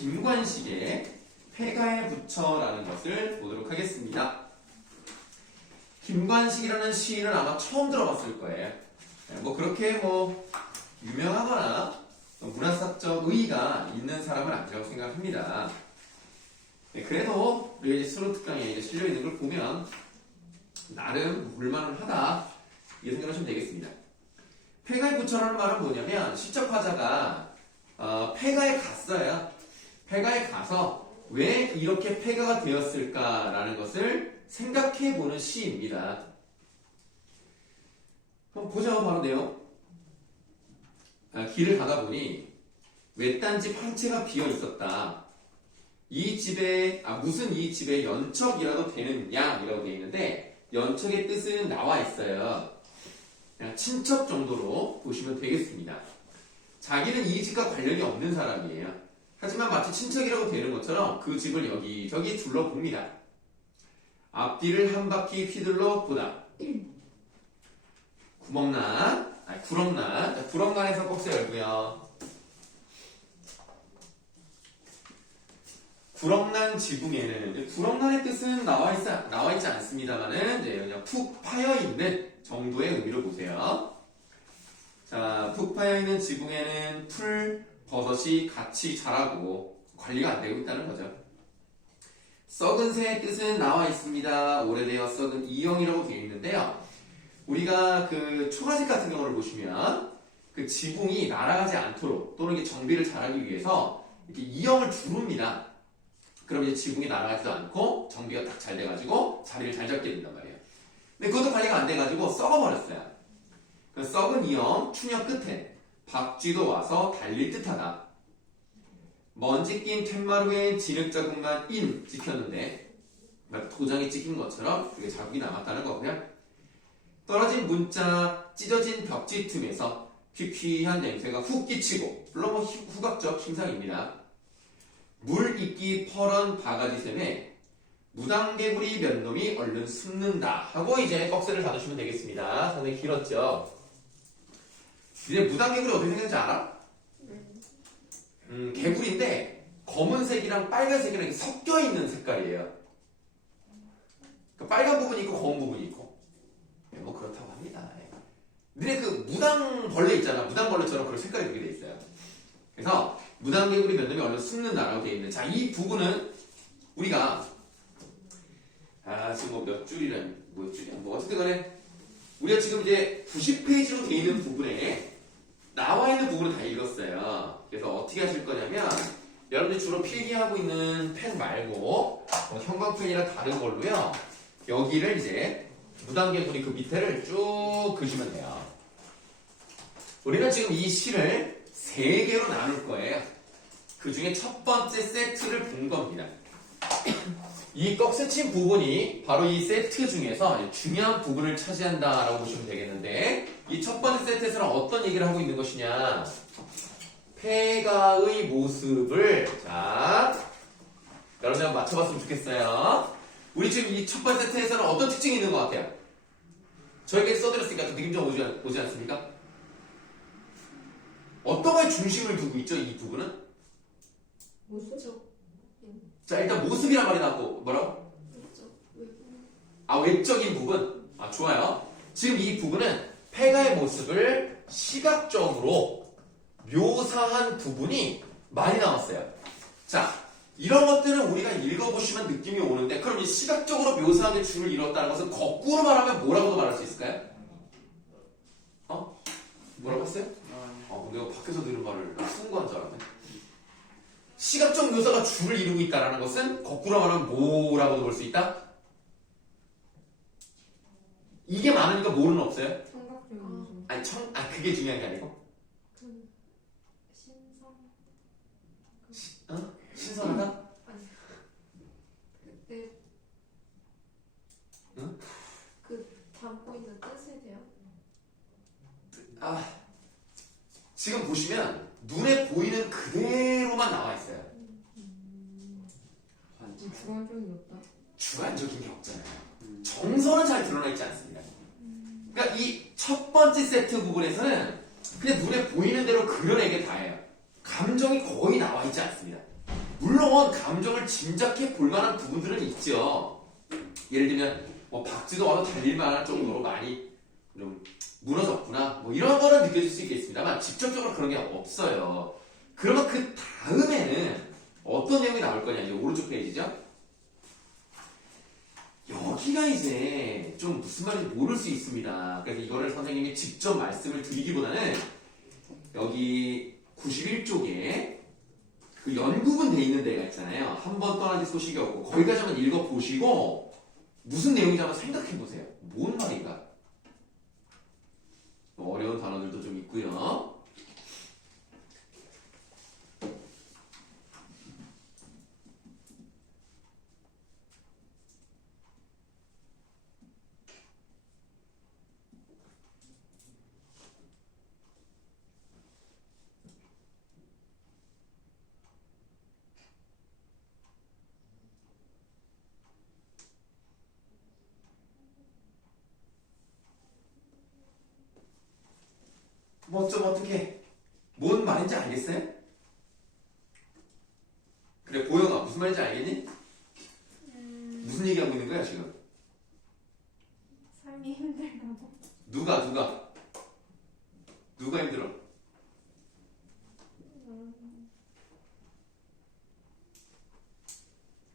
김관식의 폐가에 붙여라는 것을 보도록 하겠습니다. 김관식이라는 시인을 아마 처음 들어봤을 거예요. 뭐 그렇게 유명하거나 문화사적 의의가 있는 사람은 아니라고 생각합니다. 그래도 우리가 이제 수능 특강에 이제 실려 있는 걸 보면 나름 볼만은 하다 이렇게 생각하시면 되겠습니다. 폐가에 붙여라는 말은 뭐냐면 시적 화자가 폐가에 갔어요. 폐가에 가서 왜 이렇게 폐가가 되었을까라는 것을 생각해보는 시입니다. 한번 보죠. 바로 내용. 길을 가다 보니 외딴 집 한 채가 비어 있었다. 이 집에 무슨 이 집에 연척이라도 되는 양이라고 되어 있는데 연척의 뜻은 나와 있어요. 그냥 친척 정도로 보시면 되겠습니다. 자기는 이 집과 관련이 없는 사람이에요. 하지만 마치 친척이라고 되는 것처럼 그 집을 여기저기 둘러봅니다. 앞뒤를 한 바퀴 휘둘러 보다. 구렁난. 구렁난에서 꼭지 열고요. 구렁난 지붕에는 구렁난의 뜻은 나와 있지 않습니다만은 이제 그냥 푹 파여 있는 정도의 의미로 보세요. 자, 푹 파여 있는 지붕에는 풀, 버섯이 같이 자라고 관리가 안 되고 있다는 거죠. 썩은 새의 뜻은 나와 있습니다. 오래되어 썩은 이영이라고 되어 있는데요. 우리가 그 초가집 같은 경우를 보시면 그 지붕이 날아가지 않도록 또는 이게 정비를 잘하기 위해서 이렇게 이영을 두릅니다. 그럼 이제 지붕이 날아가지도 않고 정비가 딱 잘 돼가지고 자리를 잘 잡게 된단 말이에요. 근데 그것도 관리가 안 돼가지고 썩어버렸어요. 그 썩은 이영 추녀 끝에 박쥐도 와서 달릴 듯하다. 먼지 낀 툇마루에 진흙 자국만 인 찍혔는데 도장이 찍힌 것처럼 그게 자국이 남았다는 거고요. 떨어진 문자 찢어진 벽지 틈에서 퀴퀴한 냄새가 훅 끼치고 물론 후각적 심상입니다. 물 있기 퍼런 바가지샘에 무당개구리 몇 놈이 얼른 숨는다 하고 이제 꺽쇠를 닫으시면 되겠습니다. 상당히 길었죠. 이제 무당개구리 어떻게 생겼는지 알아? 개구리인데 검은색이랑 빨간색이랑 이렇게 섞여 있는 색깔이에요. 그러니까 빨간 부분이 있고 검은 부분이 있고 뭐 그렇다고 합니다. 근데 그 무당벌레 있잖아. 무당벌레처럼 그런 색깔이 그렇게 돼 있어요. 그래서 무당개구리 몇 놈이 얼른 숨는다라고 되어 있는. 자, 이 부분은 우리가 지금 몇 줄이란 어쨌든 간에 우리가 지금 이제 90페이지로 되어 있는 부분에 나와 있는 부분을 다 읽었어요. 그래서 어떻게 하실 거냐면 여러분들이 주로 필기하고 있는 펜 말고 형광펜이랑 다른 걸로요. 여기를 이제 무당개구리 그 밑에를 쭉 그시면 돼요. 우리는 지금 이 시를 3개로 나눌 거예요. 그 중에 첫 번째 세트를 본 겁니다. 이 꺽쇠친 부분이 바로 이 세트 중에서 중요한 부분을 차지한다라고 보시면 되겠는데 이 첫 번째 세트에서는 어떤 얘기를 하고 있는 것이냐? 폐가의 모습을 여러분들 한번 맞춰봤으면 좋겠어요. 우리 지금 이 첫 번째 세트에서는 어떤 특징이 있는 것 같아요? 저에게 써드렸으니까 좀 느낌 좀 오지 않습니까? 어떤 거에 중심을 두고 있죠, 이 부분은? 모습. 자, 일단 모습이란 말이 나왔고, 뭐라고? 외적인 부분? 좋아요. 지금 이 부분은 폐가의 모습을 시각적으로 묘사한 부분이 많이 나왔어요. 자, 이런 것들은 우리가 읽어보시면 느낌이 오는데, 그럼 이 시각적으로 묘사한 게 줄을 이뤘다는 것은 거꾸로 말하면 뭐라고도 말할 수 있을까요? 뭐라고 했어요? 내가 밖에서 들은 말을 순간 줄 알았네. 시각적 묘사가 줄을 이루고 있다는 것은 거꾸로 말하면 뭐라고도 볼 수 있다? 이게 많으니까 뭐는 없어요? 그게 중요한 게 아니고? 신선하다? 담고 있는 뜻에 대한? 지금 보시면 눈에 보이는 그대로만 나와 있어요. 주관적인 없다. 주관적인 게 없잖아요. 정서는 잘 드러나 있지 않습니다. 그러니까 이 첫 번째 세트 부분에서는 그냥 눈에 보이는 대로 그려내게 다예요. 감정이 거의 나와 있지 않습니다. 물론 감정을 짐작해 볼 만한 부분들은 있죠. 예를 들면 뭐 박쥐도 와도 달릴 만한 정도로 많이 좀 무너졌구나 뭐 이런 거는 느껴질 수 있겠습니다만 직접적으로 그런 게 없어요. 그러면 그 다음에는 어떤 내용이 나올 거냐. 이제 오른쪽 페이지죠. 여기가 이제 좀 무슨 말인지 모를 수 있습니다. 그래서 이거를 선생님이 직접 말씀을 드리기보다는 여기 91쪽에 그 연구분 돼 있는 데가 있잖아요. 한 번 떠난 지 소식이 없고 거기까지 한번 읽어보시고 무슨 내용인지 한번 생각해보세요. 뭔 말인가? 어려운 단어들도 좀 있고요. 뭐 좀 어떻게 뭔 말인지 알겠어요? 그래 보영아 무슨 말인지 알겠니? 무슨 얘기하고 있는 거야 지금? 삶이 힘들다고. 누가 힘들어?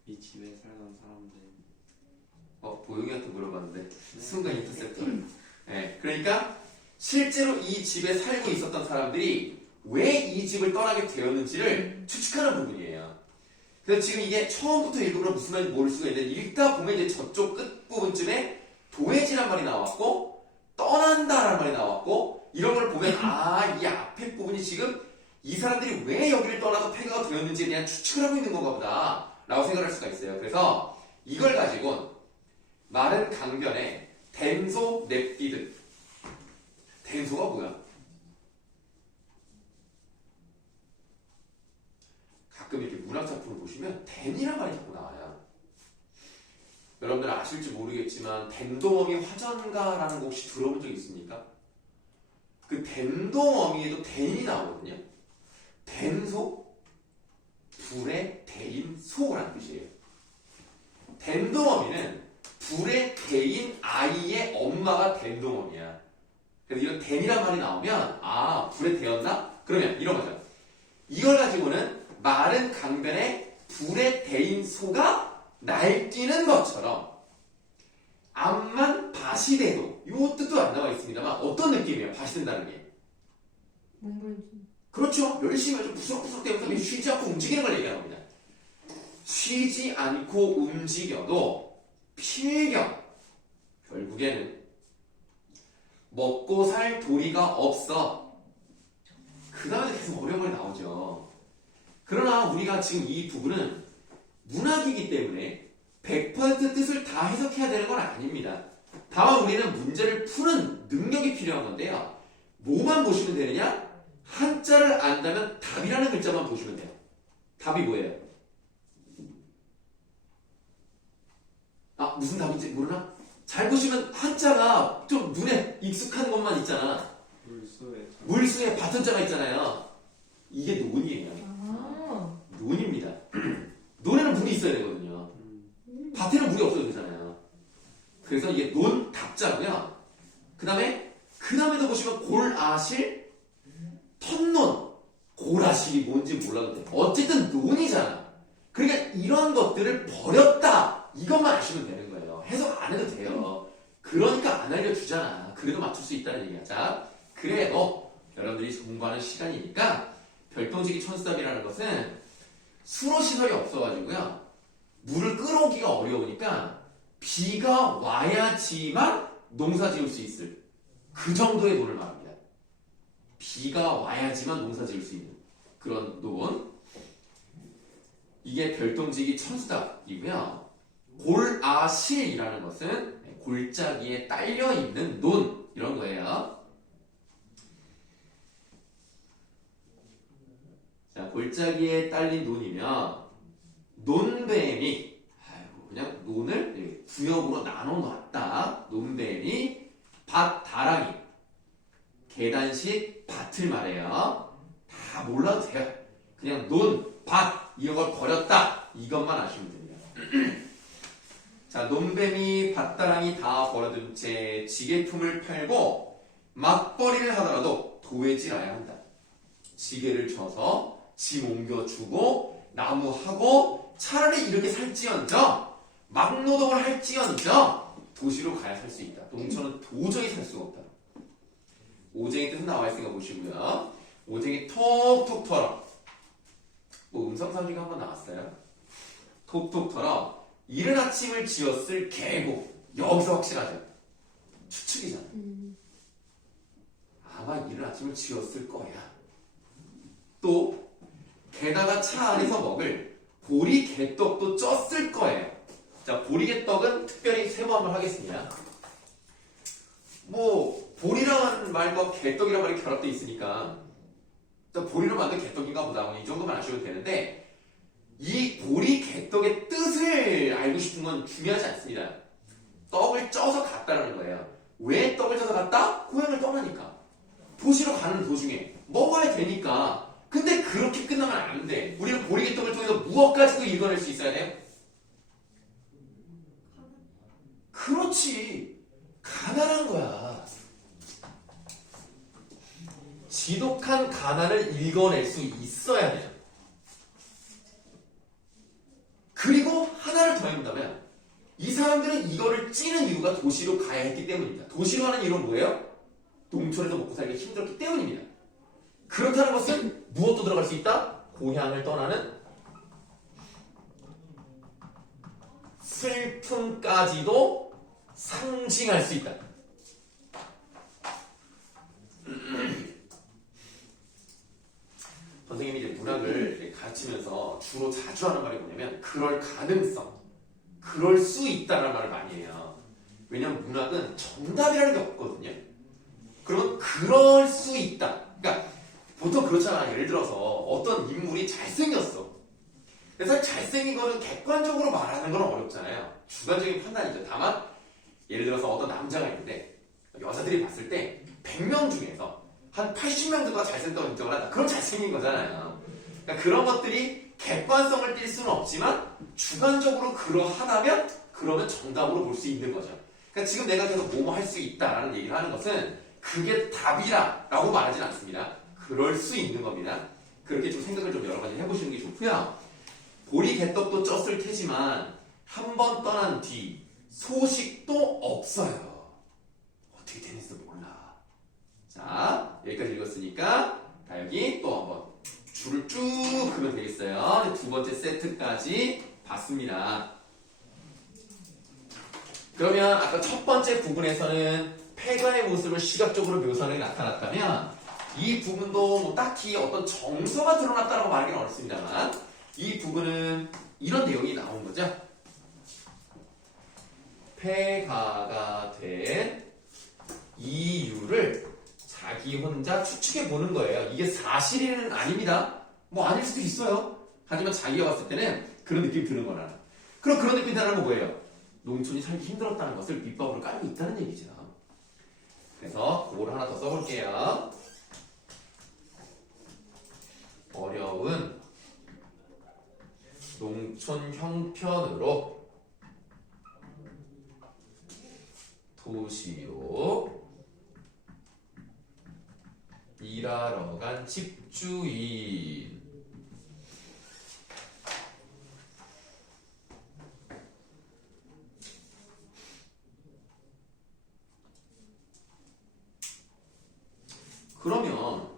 이 집에 살던 사람들. 보영이한테 물어봤는데 순간 인터셉터를. 네, 그러니까 실제로 이 집에 살고 있었던 사람들이 왜 이 집을 떠나게 되었는지를 추측하는 부분이에요. 그래서 지금 이게 처음부터 읽으면 무슨 말인지 모를 수가 있는데 읽다 보면 이제 저쪽 끝 부분쯤에 도해지란 말이 나왔고 떠난다라는 말이 나왔고 이런 걸 보면 이 앞에 부분이 지금 이 사람들이 왜 여기를 떠나서 폐가가 되었는지에 대한 추측을 하고 있는 건가 보다 라고 생각할 수가 있어요. 그래서 이걸 가지고 마른 강변에 댄소 냅디드. 댄소가 뭐야? 가끔 이렇게 문학작품을 보시면 댄이란 말이 자꾸 나와요. 여러분들 아실지 모르겠지만 댄동어미 화전가라는 거 혹시 들어본 적 있습니까? 그 댄동어미에도 댄이 나오거든요. 댄소? 불의 대인 소라는 뜻이에요. 댄동어미는 불의 대인 아이의 엄마가 댄동어미야. 그래서 이런 댄이란 말이 나오면 불에 대었나? 그러면 이런 거죠. 이걸 가지고는 마른 강변에 불에 대인 소가 날뛰는 것처럼 암만 밭이 돼도 이 뜻도 안 나와 있습니다만 어떤 느낌이에요? 밭이 된다는 게. 뭔가 좀. 그렇죠. 열심히 좀 부스럭부스럭 되면서 쉬지 않고 움직이는 걸 얘기하는 겁니다. 쉬지 않고 움직여도 필경 결국에는 먹고 살 도리가 없어. 그 다음에 계속 어려운 말 나오죠. 그러나 우리가 지금 이 부분은 문학이기 때문에 100% 뜻을 다 해석해야 되는 건 아닙니다. 다만 우리는 문제를 푸는 능력이 필요한 건데요. 뭐만 보시면 되느냐? 한자를 안다면 답이라는 글자만 보시면 돼요. 답이 뭐예요? 무슨 답인지 모르나? 잘 보시면 한자가 좀 눈에 익숙한 것만 있잖아. 물수에 밭한자가 있잖아요. 이게 논이에요. 논입니다. 논에는 물이 있어야 되거든요. 밭에는 물이 없어도 되잖아요. 그래서 이게 논 답자고요. 그 다음에도 보시면 골아실, 턴논, 골아실이 뭔지 몰라도 돼. 어쨌든 논이잖아. 그러니까 이런 것들을 버렸다. 이것만 아시면 되는 거예요. 해석 안 해도 돼요. 그러니까 안 알려주잖아. 그래도 맞출 수 있다는 얘기야. 자, 그래도 여러분들이 공부하는 시간이니까 별동지기 천수답이라는 것은 수로 시설이 없어가지고요. 물을 끌어오기가 어려우니까 비가 와야지만 농사 지을 수 있을 그 정도의 논을 말합니다. 비가 와야지만 농사 지을 수 있는 그런 논. 이게 별동지기 천수답이고요. 골아실이라는 것은 골짜기에 딸려있는 논 이런 거예요. 자, 골짜기에 딸린 논이면 논뱀이 그냥 논을 구역으로 나눠 놨다. 논뱀이 밭다랑이 계단식 밭을 말해요. 다 몰라도 돼요. 그냥 논, 밭 이걸 버렸다. 이것만 아시면 됩니다. 자, 논뱀이 밭다랑이 다 버려둔 채 지게품을 팔고 맞벌이를 하더라도 도외질해야 한다. 지게를 쳐서 짐 옮겨주고 나무하고 차라리 이렇게 살지언정 막노동을 할지언정 도시로 가야 살 수 있다. 농촌은 도저히 살 수가 없다. 오쟁이 뜻은 나와 있으니까 보시고요. 오쟁이 톡톡 털어. 뭐 음성사기가 한번 나왔어요. 톡톡 털어. 이른 아침을 지었을 계곡. 여기서 확실하죠. 추측이잖아. 아마 이른 아침을 지었을 거야. 또 게다가 차 안에서 먹을 보리 개떡도 쪘을 거예요. 자, 보리 개떡은 특별히 세부 한번 하겠습니다. 뭐 보리라는 말과 개떡이라는 말이 결합되어 있으니까 일단 보리로 만든 개떡인가 보다. 이 정도만 아시면 되는데 이 보리 개떡의 뜻을 알고 싶은 건 중요하지 않습니다. 떡을 쪄서 갔다는 거예요. 왜 떡을 쪄서 갔다? 고향을 떠나니까. 도시로 가는 도중에 먹어야 되니까. 근데 그렇게 끝나면 안 돼. 우리는 보리 개떡을 통해서 무엇까지도 읽어낼 수 있어야 돼요? 그렇지. 가난한 거야. 지독한 가난을 읽어낼 수 있어야 돼요. 그리고 하나를 더 해본다면 이 사람들은 이거를 찌는 이유가 도시로 가야 했기 때문입니다. 도시로 하는 이유는 뭐예요? 농촌에서 먹고 살기 힘들었기 때문입니다. 그렇다는 것은 무엇도 들어갈 수 있다? 고향을 떠나는 슬픔까지도 상징할 수 있다. 선생님이 이제 문학을 가르치면서 주로 자주 하는 말이 뭐냐면 그럴 가능성, 그럴 수 있다라는 말을 많이 해요. 왜냐하면 문학은 정답이라는 게 없거든요. 그러면 그럴 수 있다. 그러니까 보통 그렇잖아. 예를 들어서 어떤 인물이 잘생겼어. 그래서 잘생긴 거는 객관적으로 말하는 건 어렵잖아요. 주관적인 판단이죠. 다만 예를 들어서 어떤 남자가 있는데 여자들이 봤을 때 100명 중에서 한 80명 정도가 잘생겼다고 인정을 한다. 그럼 잘생긴 거잖아요. 그러니까 그런 것들이 객관성을 띌 수는 없지만 주관적으로 그러하다면 그러면 정답으로 볼 수 있는 거죠. 그러니까 지금 내가 계속 뭐뭐 할 수 있다라는 얘기를 하는 것은 그게 답이라 라고 말하진 않습니다. 그럴 수 있는 겁니다. 그렇게 좀 생각을 좀 여러 가지 해보시는 게 좋고요. 보리 개떡도 쪘을 테지만 한 번 떠난 뒤 소식도 없어요. 어떻게 되는지도 몰라. 자, 여기까지 읽었으니까 다 여기 또 한번 줄을 쭉 그으면 되겠어요. 두 번째 세트까지 봤습니다. 그러면 아까 첫 번째 부분에서는 폐가의 모습을 시각적으로 묘사하는 게 나타났다면 이 부분도 뭐 딱히 어떤 정서가 드러났다고 말하기는 어렵습니다만 이 부분은 이런 내용이 나온 거죠. 폐가가 된 이유를 자기 혼자 추측해 보는 거예요. 이게 사실은 아닙니다. 뭐 아닐 수도 있어요. 하지만 자기가 봤을 때는 그런 느낌이 드는 거라. 그럼 그런 느낌이 드는 건 뭐예요? 농촌이 살기 힘들었다는 것을 밑밥으로 깔고 있다는 얘기죠. 그래서 그걸 하나 더 써볼게요. 어려운 농촌 형편으로 도시로 일하러 간 집주인. 그러면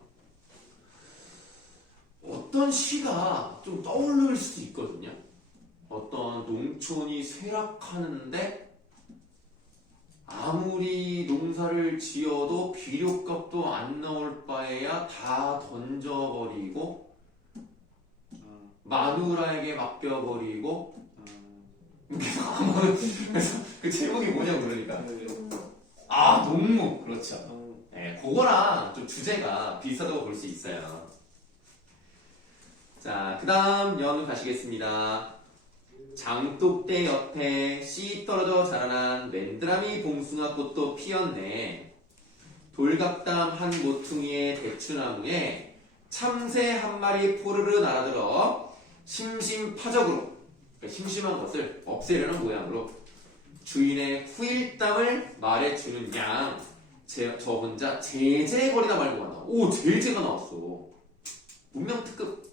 어떤 시가 좀 떠오를 수도 있거든요. 어떤 농촌이 쇠락하는데 아무리 농사를 지어도 비료값도 안 나올 바에야 다 던져버리고 마누라에게 맡겨버리고 그래서 그 제목이 뭐냐고 그러니까 농무. 그렇죠. 네, 그거랑 좀 주제가 비슷하다고 볼 수 있어요. 자, 그 다음 연우 가시겠습니다. 장독대 옆에 씨 떨어져 자라난 맨드라미 봉숭아 꽃도 피었네. 돌각담 한 모퉁이의 대추나무에 참새 한 마리 포르르 날아들어 심심파적으로 그러니까 심심한 것을 없애려는 모양으로 주인의 후일담을 말해주는 양 저 혼자 제재거리나 말고 간다. 오 제재가 나왔어. 문명 특급.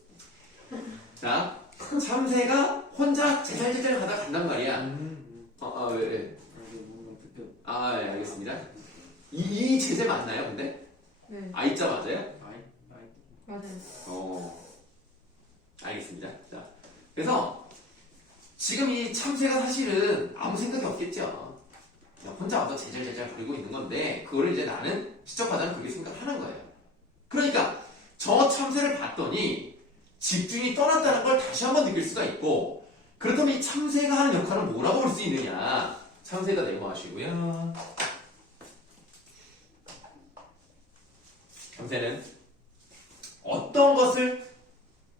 자 참새가 혼자 제잘제잘 가다 간단 말이야. 왜? 네, 알겠습니다. 이 제재 맞나요, 근데? 네. I자 맞아요? 맞아요. 알겠습니다. 자, 그래서 지금 이 참새가 사실은 아무 생각이 없겠죠. 그냥 혼자 와서 제잘제잘 거리고 있는 건데 그거를 이제 나는 지적하자는 그렇게 생각하는 거예요. 그러니까 저 참새를 봤더니 집주인이 떠났다는 걸 다시 한번 느낄 수가 있고 그렇다면 이 참새가 하는 역할은 뭐라고 볼 수 있느냐? 참새가 네모하시고요. 참새는 어떤 것을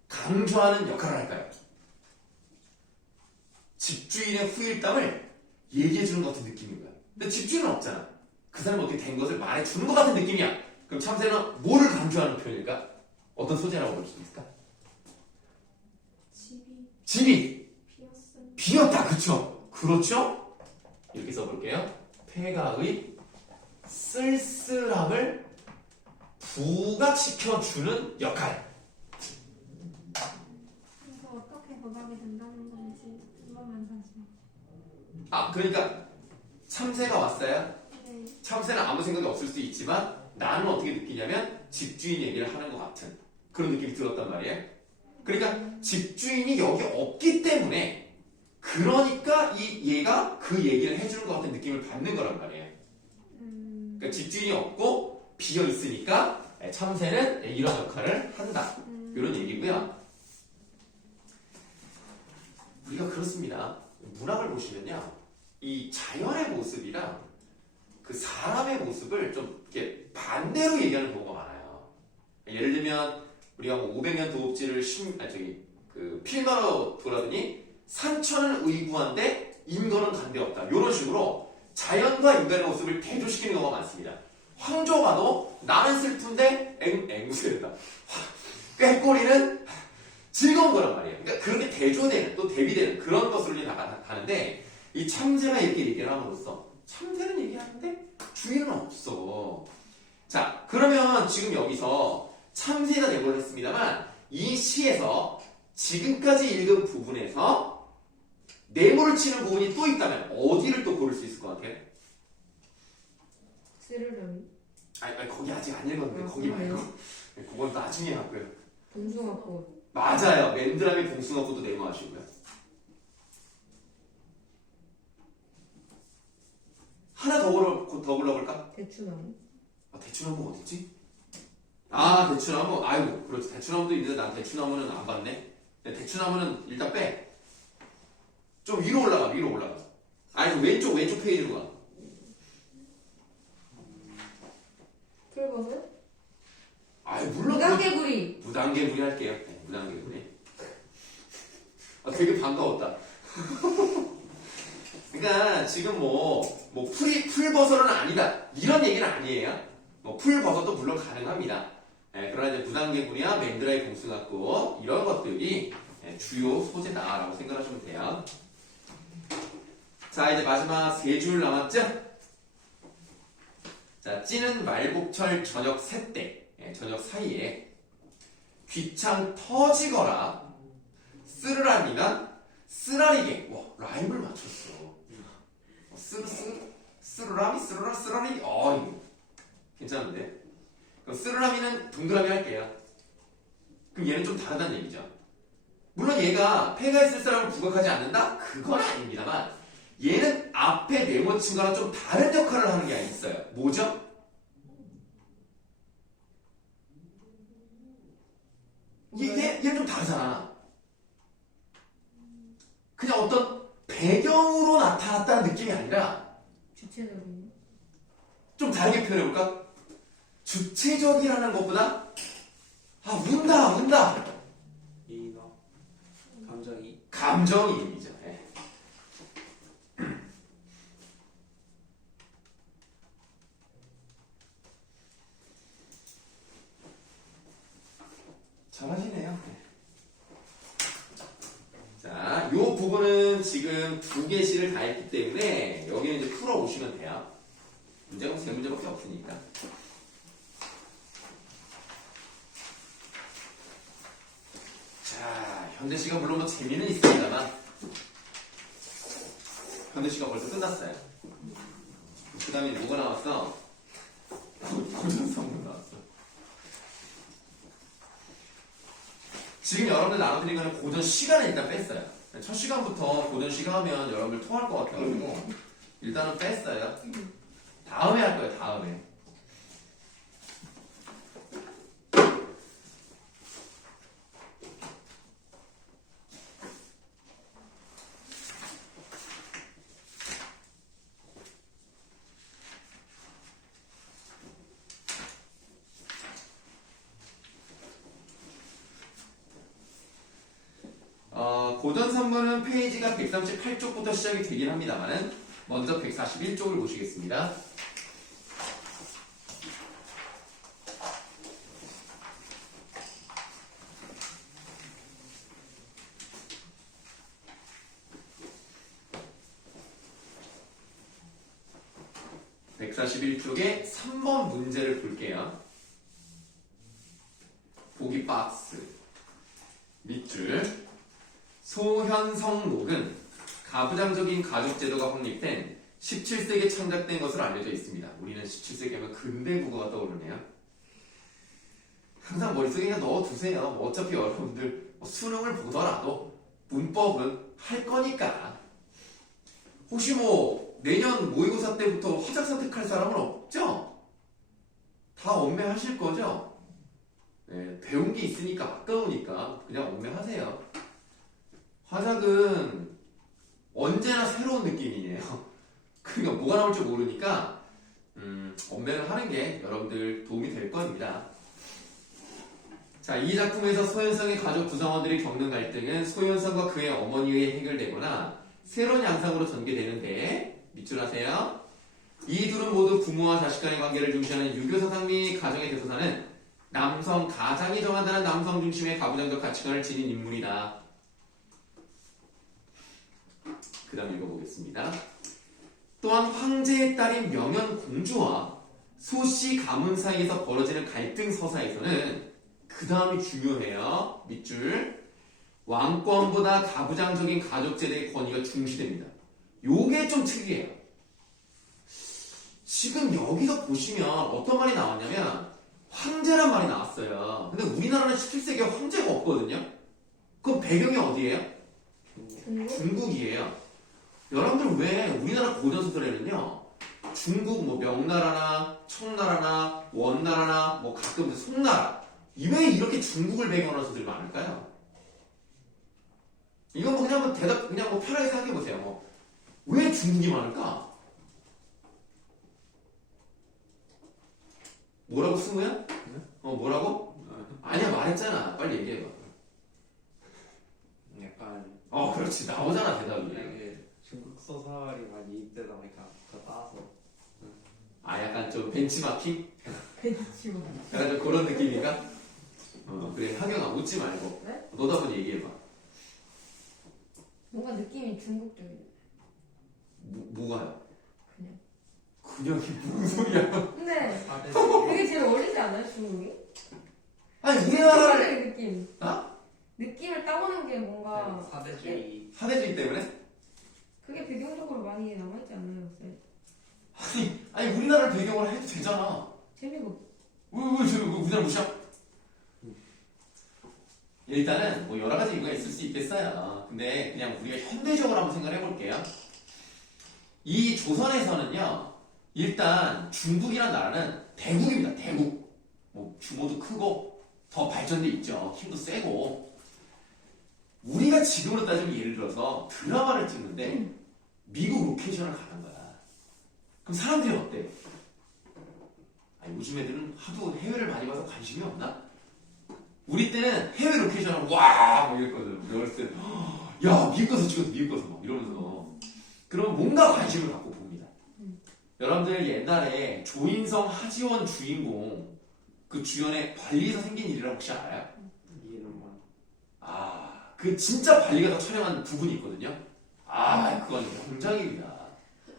강조하는 역할을 할까요? 집주인의 후일담을 얘기해주는 것 같은 느낌인 거야. 근데 집주인은 없잖아. 그 사람이 어떻게 된 것을 말해주는 것 같은 느낌이야. 그럼 참새는 뭐를 강조하는 표현일까? 어떤 소재라고 볼 수 있을까? 집이 비었다. 그쵸? 그렇죠? 이렇게 써볼게요. 폐가의 쓸쓸함을 부각시켜주는 역할. 그래서 어떻게 부각이 된다는 건지 궁금한 사실. 그러니까 참새가 왔어요. 네. 참새는 아무 생각이 없을 수 있지만 나는 어떻게 느끼냐면 집주인 얘기를 하는 것 같은 그런 느낌이 들었단 말이에요. 그러니까 집주인이 여기 없기 때문에 그러니까 얘가 그 얘기를 해주는 것 같은 느낌을 받는 거란 말이에요. 그러니까 집주인이 없고 비어 있으니까 참새는 이런 역할을 한다. 이런 얘기고요. 우리가 그렇습니다. 문학을 보시면요, 이 자연의 모습이랑 그 사람의 모습을 좀 이렇게 반대로 얘기하는 경우가 많아요. 예를 들면 우리가 뭐 500년 도읍지를 필마로 돌아더니 산천은 의구한데 인거는 간데 없다. 이런 식으로 자연과 인간의 모습을 대조시키는 경우가 많습니다. 황조가도 나는 슬픈데 앵무새다. 꾀꼬리는 즐거운 거란 말이에요. 그러니까 그렇게 대조되는 또 대비되는 그런 것으로 나가는데 이 참새가 이렇게 얘기를 함으로써 참새는 얘기하는데 주인은 없어. 자, 그러면 지금 여기서 참새가 내보를 했습니다만 이 시에서 지금까지 읽은 부분에서 네모를 치는 부분이 또 있다면 어디를 또 고를 수 있을 것 같아요? 스르륵. 아니 거기 아직 안 읽었는데 거기 그래요? 말고 그건 나중에 하고요. 동숭아꽃. 맞아요. 맨드라미 봉숭아꽃도 네모하시고요. 하나 더 골라볼까? 대추나무. 대추나무 어딨지? 대추나무. 아이고, 그렇지. 대추나무도 있는데 난 대추나무는 안 봤네. 대추나무는 일단 빼. 좀 위로 올라가. 아니, 왼쪽 페이지로 가. 풀버섯. 물론. 무당개구리. 무단개구리 할게요. 네, 무단개구리. 되게 반가웠다. 그러니까 지금 풀버섯은 아니다. 이런 얘기는 아니에요. 풀버섯도 물론 가능합니다. 그러나 이제 무단개구리와 맨드라이 봉숭아꽃 이런 것들이 주요 소재다라고 생각하시면 돼요. 자, 이제 마지막 3줄 남았죠? 자, 찌는 말복철 저녁 새때, 저녁 사이에 귀창 터지거라 쓰르라니면 쓰라리게. 와, 라임을 맞췄어. 쓰르라미 쓰라리게. 이거 괜찮은데? 그럼 쓰르라미는 동그라미 할게요. 그럼 얘는 좀 다르다는 얘기죠. 물론 얘가 폐가 있을 사람을 부각하지 않는다? 그건 아닙니다만 얘는 앞에 네모친 거랑 좀 다른 역할을 하는 게 있어요. 뭐죠? 얘는 좀 다르잖아. 그냥 어떤 배경으로 나타났다는 느낌이 아니라 주체적인. 좀 다르게 표현해볼까? 주체적이라는 것보다 운다. 이나 감정이 감정이입니다. 잘하시네요. 지금 두 개 시를 다 했기 때문에 여기는 이제 풀어오시면 돼요. 문제가 세 문제밖에 없으니까. 자, 현대시가 물론 뭐 재미는 있습니다만 현대시가 벌써 끝났어요. 그 다음에 뭐가 나왔어? 고전성문 나왔어. 지금 여러분들 나눠드린 거는 고전 시간을 일단 뺐어요. 첫 시간부터 고전 시간 하면 여러분들 통할 것 같아가지고 일단은 뺐어요. 다음에 할 거예요, 다음에. 고전 선문은 페이지가 138쪽부터 시작이 되긴 합니다만은 먼저 141쪽을 보시겠습니다. (141쪽에) 3번 문제를 볼게요. 보기 박스 밑줄. 소현성록은 가부장적인 가족제도가 확립된 17세기에 창작된 것으로 알려져 있습니다. 우리는 17세기 하면 근대 국어가 떠오르네요. 항상 머릿속에 그냥 넣어두세요. 어차피 여러분들 수능을 보더라도 문법은 할 거니까. 혹시 뭐 내년 모의고사 때부터 화작 선택할 사람은 없죠? 다 엄매하실 거죠? 네, 배운 게 있으니까 아까우니까 그냥 엄매하세요. 화작은 언제나 새로운 느낌이에요. 그러니까 뭐가 나올지 모르니까 엄매를 하는 게 여러분들 도움이 될 겁니다. 자, 이 작품에서 소현성의 가족 구성원들이 겪는 갈등은 소현성과 그의 어머니에 의해 해결되거나 새로운 양상으로 전개되는데 밑줄하세요. 이 둘은 모두 부모와 자식 간의 관계를 중시하는 유교사상 및 가정의 대소사는 남성 가장이 정한다는 남성 중심의 가부장적 가치관을 지닌 인물이다. 그 다음 읽어보겠습니다. 또한 황제의 딸인 명현 공주와 소씨 가문 사이에서 벌어지는 갈등 서사에서는 그 다음이 중요해요. 밑줄. 왕권보다 가부장적인 가족제도의 권위가 중시됩니다. 요게 좀 특이해요. 지금 여기서 보시면 어떤 말이 나왔냐면 황제란 말이 나왔어요. 근데 우리나라는 17세기에 황제가 없거든요. 그럼 배경이 어디예요? 중국이에요. 여러분들 왜 우리나라 고전소설에는요 중국 뭐 명나라나 청나라나 원나라나 뭐 가끔 송나라 왜 이렇게 중국을 배경으로 한 소설이 많을까요? 이건 뭐 그냥 뭐 대답 그냥 뭐 편하게 생각해보세요. 왜 중국이 많을까? 뭐라고 승우야? 네? 뭐라고? 아니야 말했잖아. 빨리 얘기해봐. 약간 그렇지 나오잖아 대답이. 이게 중국 소설이 많이 이때다 보니까 더 따서 약간 좀 벤치마킹? 벤치마. 약간 좀 그런 느낌인가? 그래 하경아 웃지 말고 네? 너도 한번 얘기해봐. 뭔가 느낌이 중국적이네. 뭐가요? 그냥. 그냥이 무슨 소리야? 근데 사대지 그게 제일 어울리지 않아요, 중국이? 아니 우리나라를 사대주의 느낌. 느낌을 따오는 게 뭔가 사대주의 사대주의 때문에? 그게 배경적으로 많이 남아있지 않아요, 쌤? 아니 우리나라를 배경으로 해도 되잖아. 재미가 없어. 왜 우리나라 무시야? 일단은 뭐 여러 가지 이유가 있을 수 있겠어요. 근데 그냥 우리가 현대적으로 한번 생각을 해볼게요. 이 조선에서는요, 일단 중국이란 나라는 대국입니다. 대국. 뭐 규모도 크고 더 발전돼 있죠. 힘도 세고. 우리가 지금으로 따지면 예를 들어서 드라마를 찍는데 미국 로케이션을 가는 거야. 그럼 사람들이 어때? 요즘 애들은 하도 해외를 많이 봐서 관심이 없나? 우리 때는 해외 로케이션을 와! 막 이랬거든. 내가 그랬을 때, 야, 미국 가서 찍어서 미국 가서 막 이러면서. 그러면 뭔가 관심을 갖고 봅니다. 여러분들 옛날에 조인성, 하지원 주인공 그 주연의 발리에서 생긴 일이라고 혹시 알아요? 이름만 그 진짜 발리 가서 촬영한 부분이 있거든요. 아, 그건 명작입니다.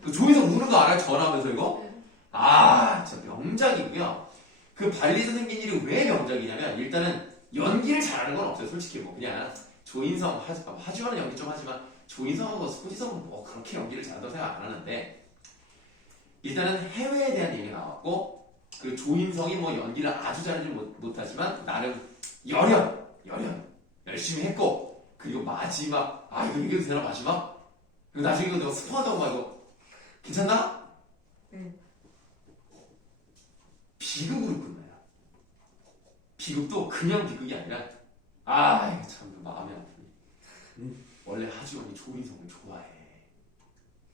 그 조인성 우는 거 알아요? 전화하면서 이거? 네. 아, 진짜 명작이고요. 그 발리에서 생긴 일이 왜 명작이냐면 일단은 연기를 잘하는 건 없어요. 솔직히 뭐 그냥 조인성, 하지원은 연기 좀 하지만 조인성하고 소지성은 뭐 그렇게 연기를 잘한다고 생각 안 하는데 일단은 해외에 대한 얘기가 나왔고 그 조인성이 뭐 연기를 아주 잘하지 못하지만 나름 열심히 했고 그리고 마지막 이거 얘기해도 되나 마지막? 그리고 나중에 이거 내가 스포한다고 막 이거 괜찮나? 네. 비극으로 끝나요. 비극도 그냥 비극이 아니라 이거 참 마음이 아프네. 원래 하지원이 조인성을 좋아해.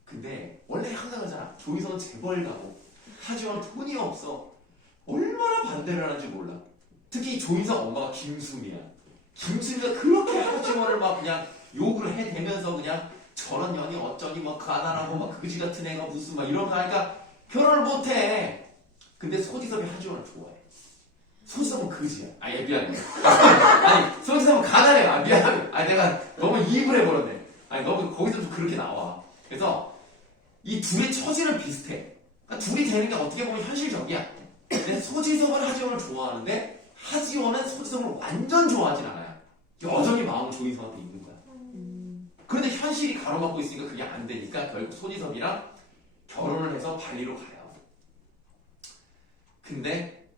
근데 원래 항상 하잖아. 조인성은 재벌 가고 하지원은 돈이 없어. 얼마나 반대를 하는지 몰라. 특히 조인성 엄마가 김수미야. 김수미가 그렇게 하지원을 막 그냥 욕을 해대면서 그냥 저런 년이 어쩌니 뭐 가난하고 막 그지 같은 애가 무슨 막 이런 거 하니까 결혼을 못해. 근데 소지섭이 하지원을 좋아해. 소지섭은 그지야. 미안해. 아니 소지섭은 가난해. 미안해. 내가 너무 이입을 해버렸네. 너무 거기서 좀 그렇게 나와. 그래서 이 둘의 처지는 비슷해. 그러니까 둘이 되는 게 어떻게 보면 현실적이야. 근데 소지섭은 하지원을 좋아하는데 하지원은 소지섭을 완전 좋아하진 않아요. 여전히 마음은 조인성한테 있는 거야. 그런데 현실이 가로막고 있으니까 그게 안 되니까 결국 소지섭이랑 결혼을 해서 발리로 가요. 근데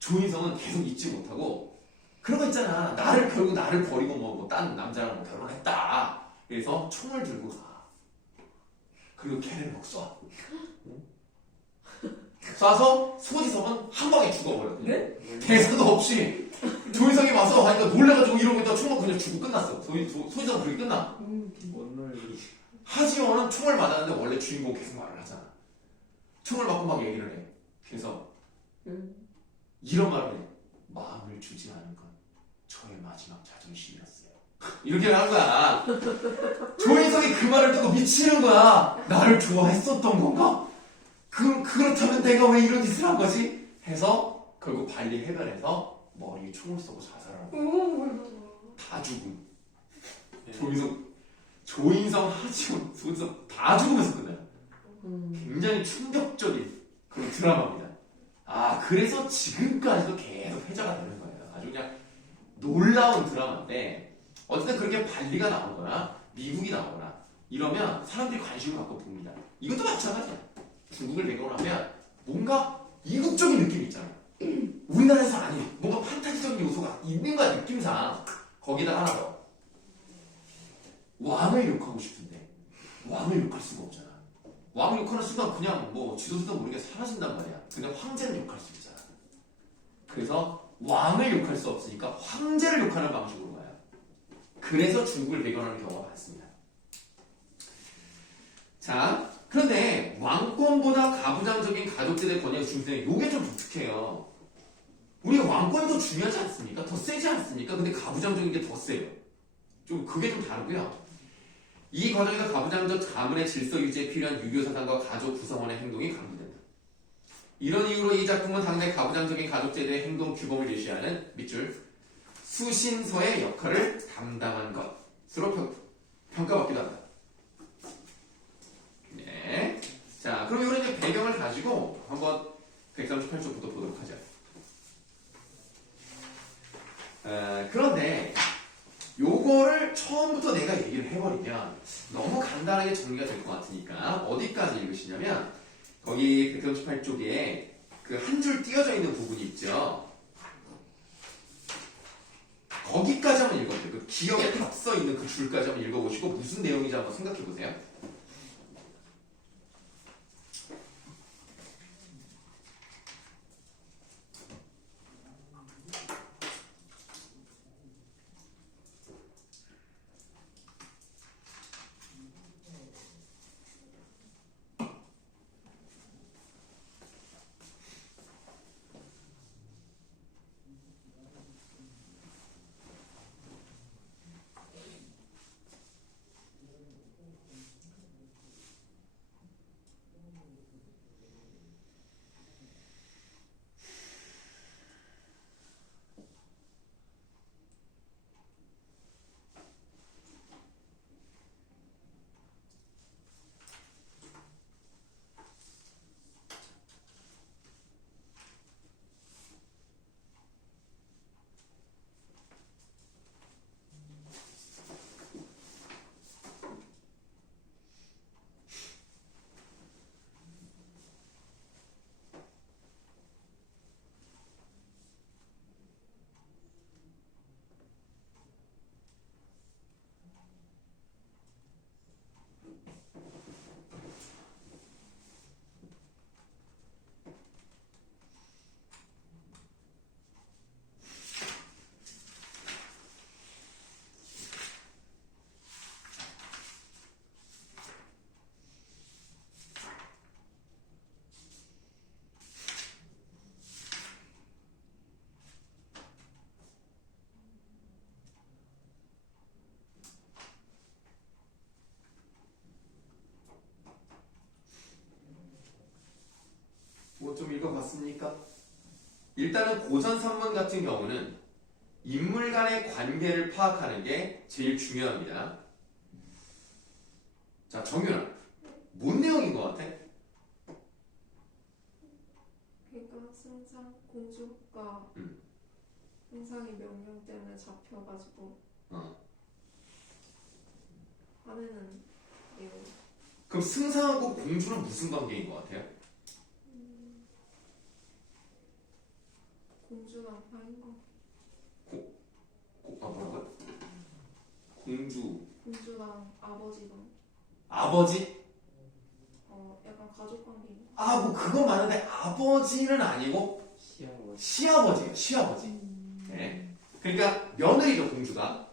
조인성은 계속 잊지 못하고 그런 거 있잖아. 결국 나를 버리고 뭐 딴 남자랑 뭐 결혼했다. 그래서 총을 들고 가. 그리고 걔를 막 쏴. 쏴서 소지섭은 한 방에 죽어버려. 네? 대사도 없이 조인성이 와서 하니까 놀래가지고 이러고 있다가 총을 그냥 죽고 끝났어. 소지섭은 그렇게 끝나. 뭔 논리? 하지원은 총을 맞았는데 원래 주인공 계속 말을 하잖아. 총을 맞고 막 얘기를 해. 그래서 이런 말을 해. 마음을 주지 않은 건 저의 마지막 자존심이었어요. 이렇게 하는 거야. 조인성이 그 말을 듣고 미치는 거야. 나를 좋아했었던 건가? 그렇다면 내가 왜 이런 짓을 한 거지? 해서 결국 발리 해변에서 머리에 총을 쏘고 자살하고 다 죽음. 조인성, 하지원, 소지섭 다 죽으면서 끝나요. 굉장히 충격적인 그런 드라마입니다. 그래서 지금까지도 계속 회자가 되는 거예요. 아주 그냥 놀라운 드라마인데 어쨌든 그렇게 발리가 나오거나 미국이 나오거나 이러면 사람들이 관심을 갖고 봅니다. 이것도 마찬가지야. 중국을 배경으로 하면 뭔가 이국적인 느낌이 있잖아. 우리나라에서 아닌 뭔가 판타지적인 요소가 있는 거야 느낌상. 거기다가 하나 더. 왕을 욕하고 싶은데 왕을 욕할 수가 없잖아. 왕을 욕하는 순간 그냥 뭐 지도자도 모르게 사라진단 말이야. 근데 황제는 욕할 수 있잖아. 그래서 왕을 욕할 수 없으니까 황제를 욕하는 방식으로 가요. 그래서 중국을 배경하는 경우가 많습니다. 자, 그런데 왕권보다 가부장적인 가족제도의 권위가 중요해요. 이게 좀 독특해요. 우리가 왕권이 더 중요하지 않습니까? 더 세지 않습니까? 근데 가부장적인 게 더 세요. 그게 좀 다르고요. 이 과정에서 가부장적 가문의 질서 유지에 필요한 유교 사상과 가족 구성원의 행동이 강조된다. 이런 이유로 이 작품은 당대 가부장적인 가족제도의 행동 규범을 제시하는 밑줄 수신서의 역할을 담당한 것으로 평가받기도 한다. 네. 자, 그럼 이런 이제 배경을 가지고 한번 138쪽부터 보도록 하죠. 그런데 요거를 처음부터 내가 얘기를 해버리면 너무 간단하게 정리가 될 것 같으니까 어디까지 읽으시냐면 거기 138쪽에 그 한 줄 띄어져 있는 부분이 있죠. 거기까지 한번 읽어보세요. 그 기억에 답서 있는 그 줄까지 한번 읽어보시고 무슨 내용인지 한번 생각해보세요. 읽어봤습니까? 일단은 고전 산문 같은 경우는 인물 간의 관계를 파악하는 게 제일 중요합니다. 자, 정윤아, 뭔 내용인 것 같아? 그러니까 승상 공주가 승상의 명령 때문에 잡혀가지고 화내는 내용. 그럼 승상하고 공주는 무슨 관계인 것 같아요? 공주랑 화인 거. 뭐라고요? 공주랑 아버지랑 아버지? 약간 가족 관계. 뭐 그건 맞는데 아버지는 아니고 시아버지. 시아버지예요. 시아버지. 네. 그러니까 며느리죠, 공주가.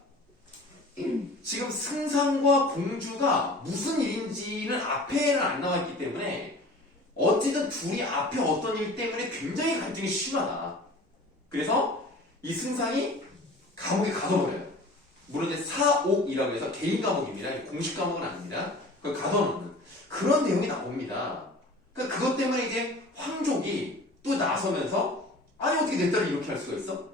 지금 승상과 공주가 무슨 일인지는 앞에는 안 나와 있기 때문에 어쨌든 둘이 앞에 어떤 일 때문에 굉장히 갈등이 심하다. 그래서 이 승상이 감옥에 가둬버려요. 물론 이제 사옥이라고 해서 개인 감옥입니다. 공식 감옥은 아닙니다. 그걸 가둬놓는 그런 내용이 나옵니다. 그러니까 그것 때문에 이제 황족이 또 나서면서 아니 어떻게 내 딸을 이렇게 할 수가 있어?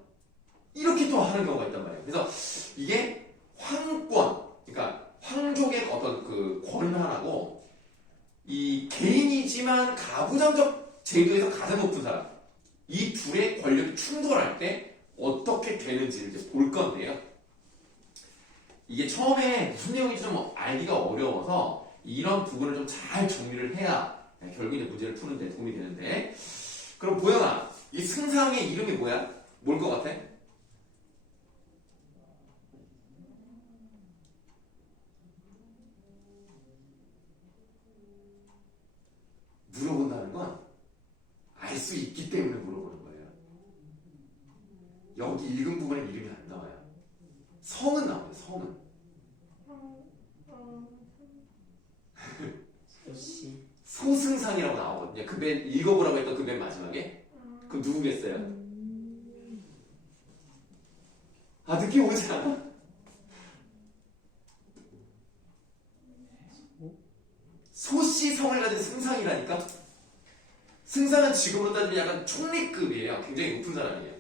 이렇게 또 하는 경우가 있단 말이에요. 그래서 이게 황권, 그러니까 황족의 어떤 그 권한하고 이 개인이지만 가부장적 제도에서 가장 높은 사람, 이 둘의 권력이 충돌할 때 어떻게 되는지를 이제 볼 건데요. 이게 처음에 무슨 내용인지 좀 알기가 어려워서 이런 부분을 좀 잘 정리를 해야 결국 이제 문제를 푸는데 도움이 되는데. 그럼 보영아, 이 승상의 이름이 뭐야? 뭘 것 같아? 물어본다는 건 알 수 있기 때문에 물어보는 거예요. 여기 읽은 부분에 이름이 안 나와요. 성은 나와요. 성은. 소씨. 소승상이라고 나오거든요. 그 맨 읽어보라고 했던 그 맨 마지막에. 그럼 누구겠어요? 느낌 오지 않아? 소씨 성을 가진 승상이라니까? 승상은 지금으로 따지면 약간 총리급이에요. 굉장히 높은 사람이에요.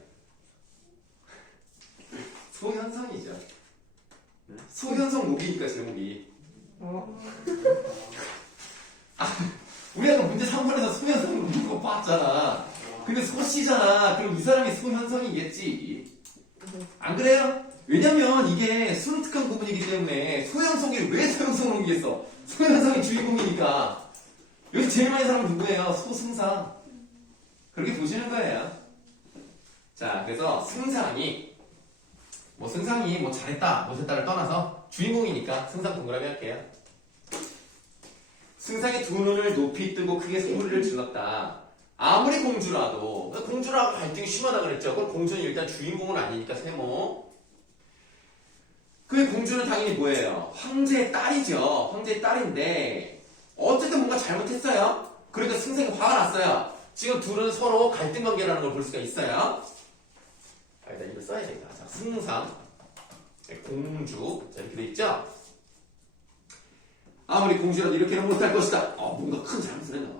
소현성이죠. 소현성 목이니까 제목이. 우리 아까 문제 3번에서 소현성을 묻는 거 봤잖아. 근데 소씨잖아. 그럼 이 사람이 소현성이겠지. 안 그래요? 왜냐면 이게 수능특강 부분이기 때문에 소현성이 왜 소현성을 옮기겠어? 소현성이 주인공이니까. 여기 제일 많이 사람은 누구예요? 소승상. 그렇게 보시는 거예요. 자, 그래서 승상이 승상이 잘했다 못했다를 떠나서 주인공이니까 승상 동그라미 할게요. 승상이 두 눈을 높이 뜨고 크게 소리를 질렀다. 아무리 공주라도 공주라고 갈등이 심하다 그랬죠. 그럼 공주는 일단 주인공은 아니니까 세모. 그 공주는 당연히 뭐예요? 황제의 딸이죠. 황제의 딸인데 어쨌든 뭔가 잘못했어요. 그러니까 승상이 화가 났어요. 지금 둘은 서로 갈등 관계라는 걸 볼 수가 있어요. 일단 이걸 써야 되겠다. 자, 승상, 공주. 자, 이렇게 돼 있죠? 아무리 공주라도 이렇게는 못할 것이다. 뭔가 큰 잘못을 했나 봐.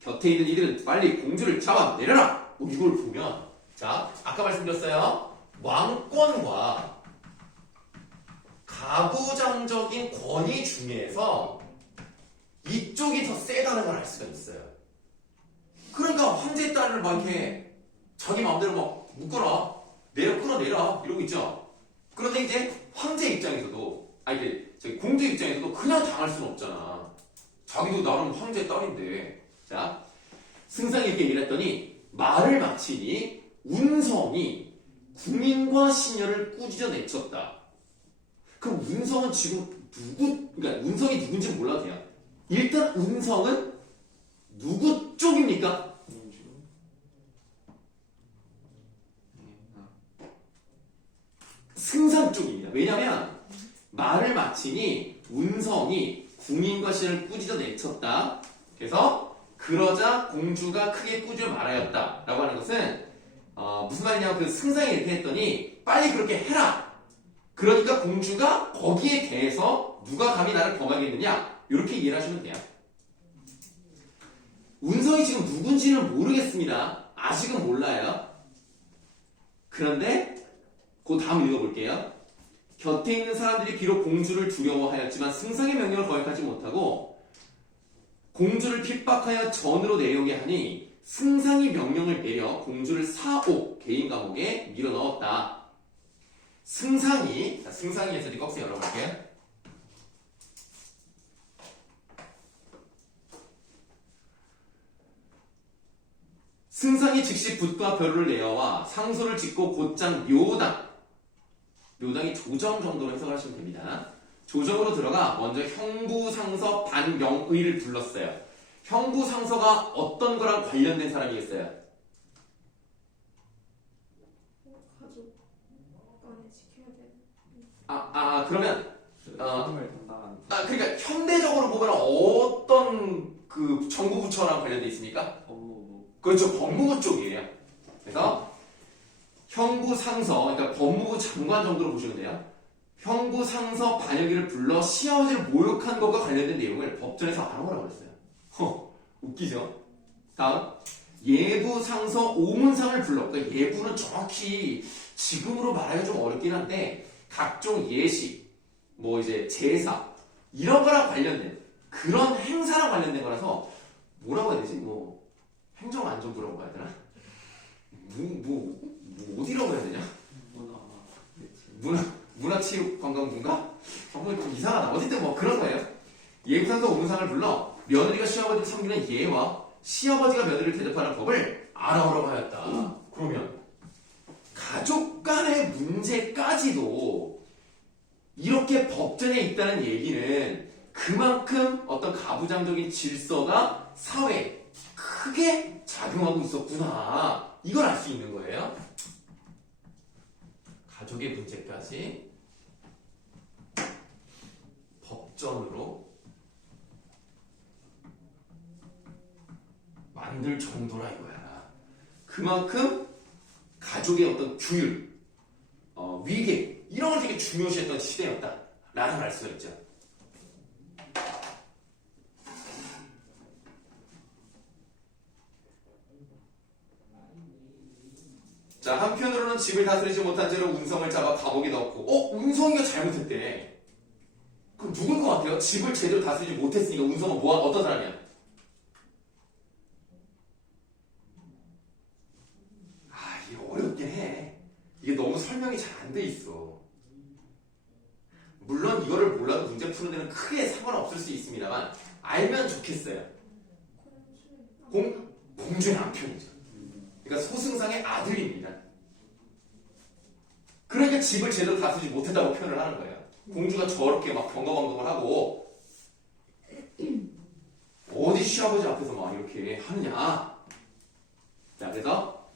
곁에 있는 이들은 빨리 공주를 잡아내려라. 이걸 보면, 자, 아까 말씀드렸어요. 왕권과 가부장적인 권위 중에서 이쪽이 더 세다는 걸 알 수가 있어요. 그러니까 황제의 딸을 막 이렇게 자기 마음대로 막 묶어라, 끌어내라 이러고 있죠. 그런데 이제 황제 입장에서도, 저기 공주 입장에서도 그냥 당할 수는 없잖아. 자기도 나름 황제의 딸인데. 자, 승상이 이렇게 얘기를 했더니 말을 마치니 운성이 궁인과 시녀를 꾸짖어 내쳤다. 그럼 운성은 지금 그러니까 운성이 누군지 몰라도 돼요. 일단 운성은 누구 쪽입니까? 공주. 승상 쪽입니다. 왜냐면 말을 마치니 운성이 궁인과 시녀를 꾸짖어 내쳤다. 그래서 그러자 공주가 크게 꾸짖어 말하였다 라고 하는 것은 무슨 말이냐면 그 승상이 이렇게 했더니 빨리 그렇게 해라. 그러니까 공주가 거기에 대해서 누가 감히 나를 범하겠느냐 이렇게 이해를 하시면 돼요. 운성이 지금 누군지는 모르겠습니다. 아직은 몰라요. 그런데 그 다음 읽어볼게요. 곁에 있는 사람들이 비록 공주를 두려워하였지만 승상의 명령을 거역하지 못하고 공주를 핍박하여 전으로 내려오게 하니 승상이 명령을 내려 공주를 사옥 개인 감옥에 밀어넣었다. 승상이, 자, 승상이 해서 꺽쇠 열어볼게요. 승상이 즉시 붓과 벼루를 내어와 상소를 짓고 곧장 묘당이 조정 정도로 해석을 하시면 됩니다. 조정으로 들어가 먼저 형부상서 반명의를 불렀어요. 형부상서가 어떤 거랑 관련된 사람이겠어요? 가족 간에 지켜야 돼. 그러면 사람을 담당하는 그러니까 현대적으로 보면 어떤 그 정부 부처랑 관련돼 있습니까? 법무부. 그렇죠, 법무부 쪽이에요. 그래서 형부상서, 그러니까 법무부 장관 정도로 보시면 돼요. 형부상서 반역이를 불러 시아버지를 모욕한 것과 관련된 내용을 법전에서 알아보라고 그랬어요. 웃기죠? 다음, 예부상서 오문상을 불러. 그러니까 예부는 정확히 지금으로 말하기 좀 어렵긴 한데 각종 예식, 뭐 이제 제사 이런 거랑 관련된 그런 행사랑 관련된 거라서 뭐라고 해야 되지? 뭐 행정안전부라고 해야 되나? 어디라고 해야 되냐? 문화체육관광부인가? 정말 좀 이상하다. 어쨌든 뭐 그런 거예요. 예부상서 오문상을 불러 며느리가 시아버지를 섬기는 예와 시아버지가 며느리를 대접하는 법을 알아오라고 하였다. 그러면 가족 간의 문제까지도 이렇게 법전에 있다는 얘기는 그만큼 어떤 가부장적인 질서가 사회에 크게 작용하고 있었구나. 이걸 알 수 있는 거예요. 가족의 문제까지 법전으로 만들 정도라 이거야. 그만큼 가족의 어떤 규율, 위계 이런 걸 되게 중요시했던 시대였다 라는 걸 알 수가 있죠. 자, 한편으로는 집을 다스리지 못한 채로 운성을 잡아 감옥에 넣고 운성이가 잘못했대. 그럼 누굴 것 같아요? 집을 제대로 다스리지 못했으니까 운성은 어떤 사람이야? 이게 어렵긴 해. 이게 너무 설명이 잘 안 돼 있어. 물론 이거를 몰라도 문제 푸는 데는 크게 상관없을 수 있습니다만 알면 좋겠어요. 공주의 남편이죠. 그러니까 소승상의 아들입니다. 그러니까 집을 제대로 다스리지 못했다고 표현을 하는 거예요. 공주가 저렇게 막 경거방동을 하고 어디 시아버지 앞에서 막 이렇게 하느냐. 자, 그래서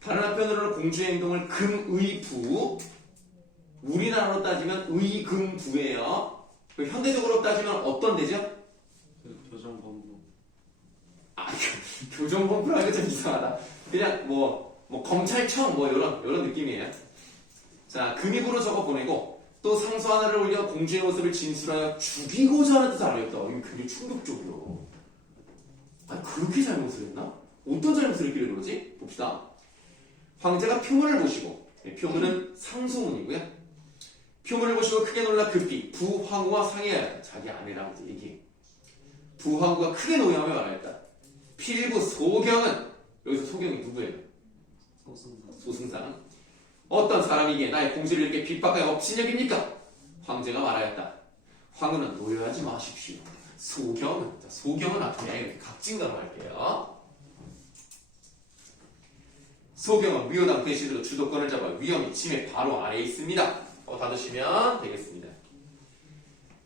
다른 한편으로는 공주의 행동을 금의부, 우리나라로 따지면 의금부예요. 현대적으로 따지면 어떤 데죠? 교정본부. 교정본부라는 게 좀 이상하다. 그냥 뭐 검찰청 이런 느낌이에요. 자, 금입으로 적어 보내고 또 상소 하나를 올려 공주의 모습을 진술하여 죽이고자 하는 뜻을 알렸다. 이거 굉장히 충격적이요. 그렇게 잘못을 했나? 어떤 잘못을 했길래 그러지? 봅시다. 황제가 표문을 보시고, 표문은 상소문이고요. 표문을 보시고 크게 놀라 급히 부황후와 상의하였다. 자기 아내랑 이제 얘기해. 부황후가 크게 노여하며 말하였다. 필부 소경은, 여기서 소경이 누구예요? 소승상. 어떤 사람이기에 나의 공주를 이렇게 핍박하여 업신여깁니까? 황제가 말하였다. 황후는 노여하지 마십시오. 소경은 앞에 이렇게 각진가로 할게요. 소경은 위호당 대신으로 주도권을 잡아 위험이 침의 바로 아래에 있습니다. 닫으시면 되겠습니다.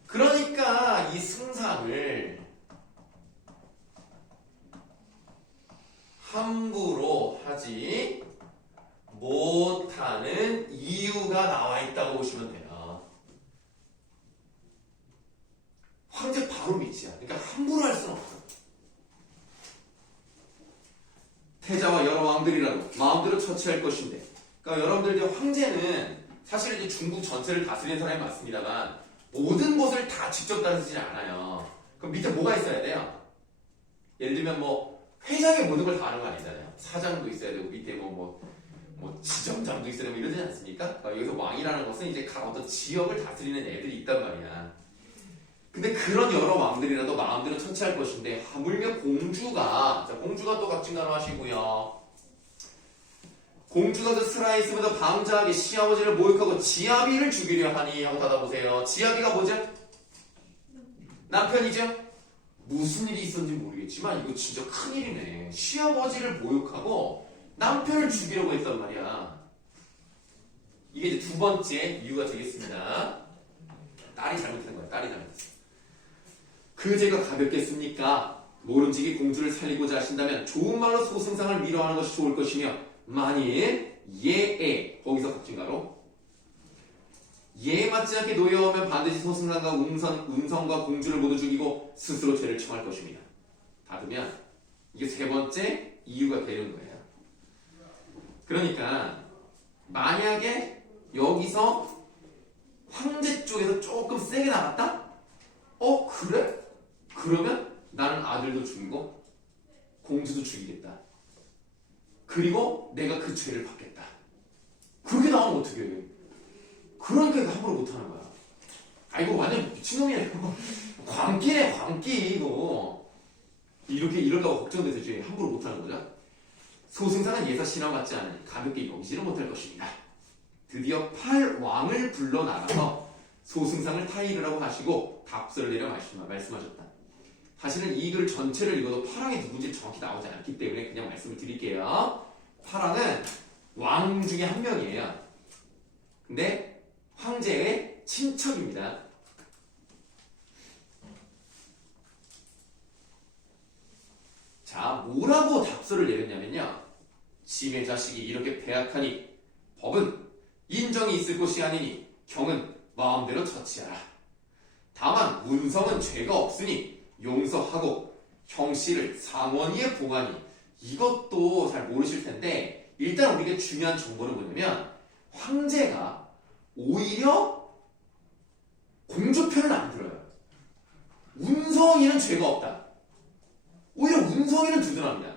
그러니까 이 승상을 함부로 하지 못하는 이유가 나와 있다고 보시면 돼요. 황제 바로 밑이야. 그러니까 함부로 할 수는 없어. 태자와 여러 왕들이라도 마음대로 처치할 것인데, 그러니까 여러분들 이제 황제는 사실 이제 중국 전체를 다스리는 사람이 맞습니다만 모든 것을 다 직접 다스리지 않아요. 그럼 밑에 뭐가 있어야 돼요? 예를 들면 뭐 회장의 모든 걸 다 하는 거 아니잖아요. 사장도 있어야 되고 밑에 뭐 지점장도 있어야 되고 이러지 않습니까? 그러니까 여기서 왕이라는 것은 이제 각 어떤 지역을 다스리는 애들이 있단 말이야. 근데 그런 여러 왕들이라도 마음대로 처치할 것인데 하물며 공주가 또 갑진간호 하시고요. 공주가 그 스라에 있으면서 방자하게 시아버지를 모욕하고 지아비를 죽이려 하니 하고 닫아보세요. 지아비가 뭐죠? 남편이죠? 무슨 일이 있었는지 모르겠지만 이거 진짜 큰일이네. 시아버지를 모욕하고 남편을 죽이려고 했단 말이야. 이게 이제 두 번째 이유가 되겠습니다. 딸이 잘못한 거야. 딸이 잘못했어. 그 죄가 가볍겠습니까? 모름지기 공주를 살리고자 하신다면 좋은 말로 소승상을 위로하는 것이 좋을 것이며 만일 예에 거기서 갑진가로 예에 맞지 않게 노여우면 반드시 소승상과 운성과 공주를 모두 죽이고 스스로 죄를 청할 것입니다. 닫으면 이게 세 번째 이유가 되는 거예요. 그러니까 만약에 여기서 황제 쪽에서 조금 세게 나갔다? 그래? 그러면 나는 아들도 죽이고 공주도 죽이겠다. 그리고 내가 그 죄를 받겠다. 그렇게 나오면 어떻게 해? 그러니까 이거 함부로 못하는 거야. 이거 완전 미친놈이네. 광기네, 광기 이거. 이럴까봐 걱정돼서 이제 함부로 못하는 거죠. 소승상은 예사 신앙받지 않으니 가볍게 여기지는 못할 것입니다. 드디어 8왕을 불러 나가서 소승상을 타이르라고 하시고 답서를 내려 말씀하셨다. 사실은 이 글 전체를 읽어도 8왕이 누군지 정확히 나오지 않기 때문에 그냥 말씀을 드릴게요. 8왕은 왕 중에 한 명이에요. 근데 황제의 친척입니다. 자, 뭐라고 답서를 내렸냐면요. 짐의 자식이 이렇게 배악하니 법은 인정이 있을 것이 아니니 경은 마음대로 처치하라. 다만 운성은 죄가 없으니 용서하고 형씨를 상원위에 봉하니 이것도 잘 모르실 텐데 일단 우리가 중요한 정보는 뭐냐면 황제가 오히려 공주 편을 안 들어요. 운성이는 죄가 없다. 오히려 운성이는 두둔합니다.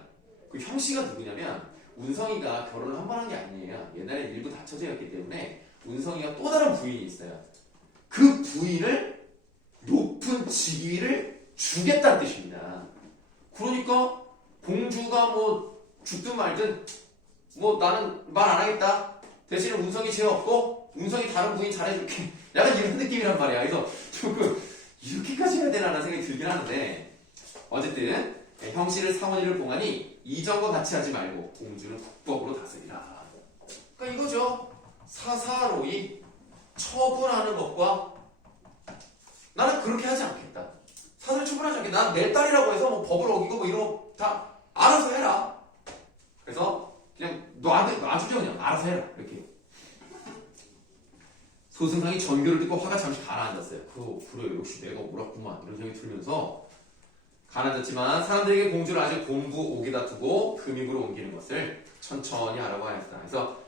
그 형씨가 누구냐면 운성이가 결혼을 한 번 한 게 아니에요. 옛날에 일부 다처제였기 때문에 운성이가 또 다른 부인이 있어요. 그 부인을 높은 직위를 주겠다는 뜻입니다. 그러니까 공주가 뭐 죽든 말든 뭐 나는 말 안 하겠다. 대신에 운성이 죄 없고 운성이 다른 부인 잘해줄게. 약간 이런 느낌이란 말이야. 그래서 조금 이렇게까지 해야 되나라는 생각이 들긴 하는데 어쨌든 형씨를 상원이를 봉하니 이전과 같이 하지 말고 공주는 국법으로 다스리라. 그러니까 이거죠. 사사로이 처분하는 것과 나는 그렇게 하지 않겠다. 사사를 처분하지 않겠다. 난 내 딸이라고 해서 뭐 법을 어기고 뭐 이런 거 다 알아서 해라. 그래서 그냥 놔주죠. 그냥 알아서 해라. 이렇게. 소승상이 전교를 듣고 화가 잠시 가라앉았어요. 그래 역시 내가 옳았구만 이런 생각이 들면서 가라앉았지만 사람들에게 공주를 아직 곤부 옥에다 두고 금입으로 옮기는 것을 천천히 하라고 하였다. 그래서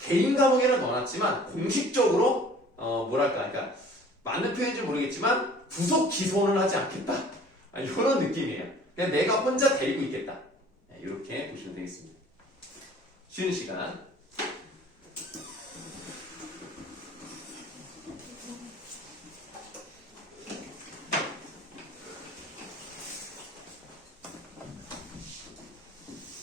개인 감옥에는 넣어놨지만 공식적으로 그러니까 맞는 표현인지 모르겠지만 구속 기소는 하지 않겠다. 이런 느낌이에요. 그냥 내가 혼자 데리고 있겠다. 이렇게 보시면 되겠습니다. 쉬는 시간.